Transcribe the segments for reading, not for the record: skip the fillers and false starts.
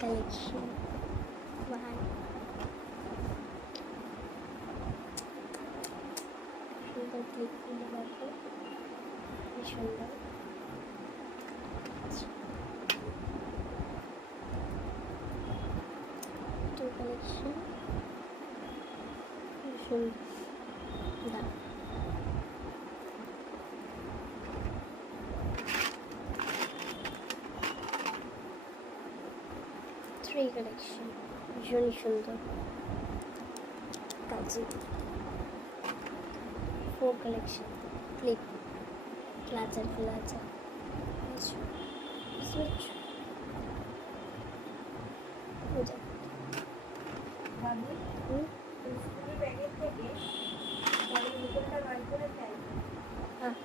collection. One. সুন্দর ক্লিপ খুলে রাখবো, কি সুন্দর। টু কালেকশন, কি সুন্দর। দাও থ্রি কালেকশন, ভীষণই সুন্দর কাজে। Four collection, clip, clutcher clutcher, সুইচ পূজা। হ্যাঁ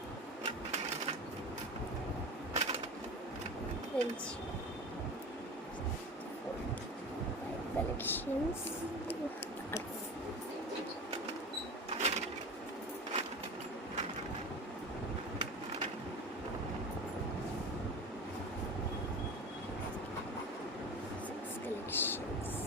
ফেলছি। Collections. Six collections.